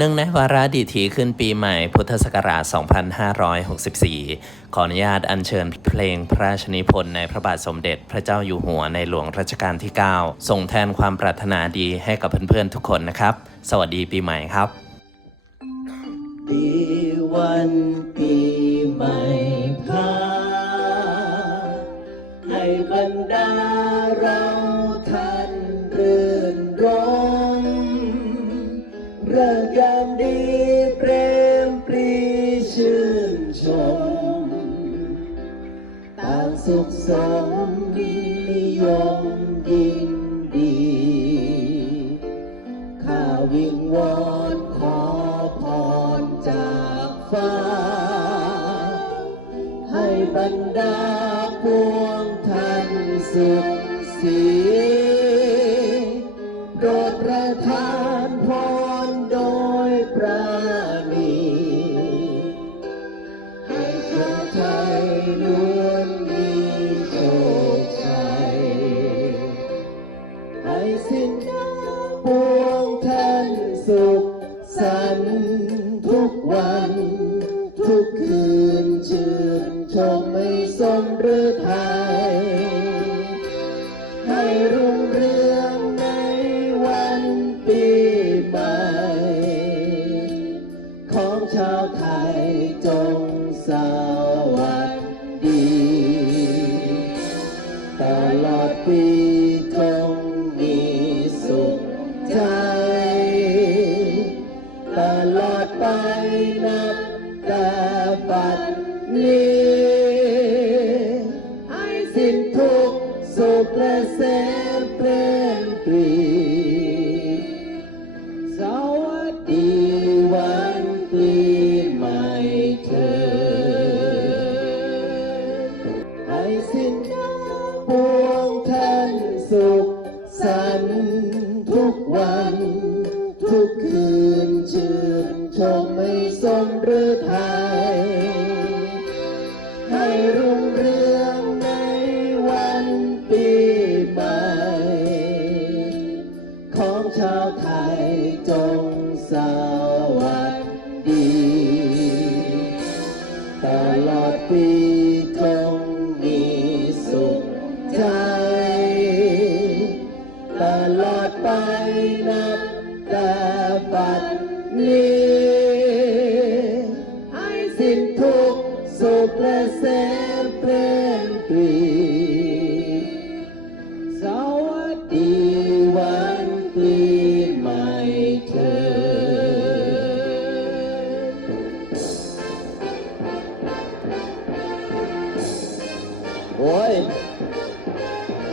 เนื่องในวาระดิถีขึ้นปีใหม่พุทธศักราช 2564 ขออนุญาตอัญเชิญเพลงพระราชนิพนธ์ในพระบาทสมเด็จพระเจ้าอยู่หัวในหลวงรัชกาลที่ 9 ส่งแทนความปรารถนาดีให้กับเพื่อนๆทุกคนนะครับ สวัสดีปีใหม่ครับ ปีวันปีใหม่ สุขสมนิยมยินดีข้าวิงวอนขอพรจากฟ้า ให้บรรดาพวงท่านสุขสีโปรดประทานพรโดยปราณีให้ชาไทยล้ สิ้นปวงท่านสุขสันทุกวัน ทุกคืนชื่นชมไม่สมหรือไทยให้รุ่งเรืองในวันปีใหม่ ของชาวไทย บัดนี้ให้สิ้นทุกสุขและแสนเปลี่ยนปรีสวัสดีวันปีใหม่เธอให้สิ้นปวงท่านสุขสันทุกวัน ทุกคืนชื่นชมไม่สมหรือ รุ่งเรืองในวันปีใหม่ ของชาวไทยจงสวัสดี ตลอดปีจงมีสุขใจ ตลอดไปนับแต่บัดนี้ให้สิ้นทุก โอ้ย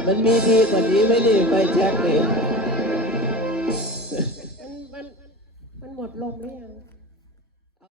มันมีดีกว่านี้ไหมนี่ไฟแช็กนี่ มันมันมันหมดลมหรือยัง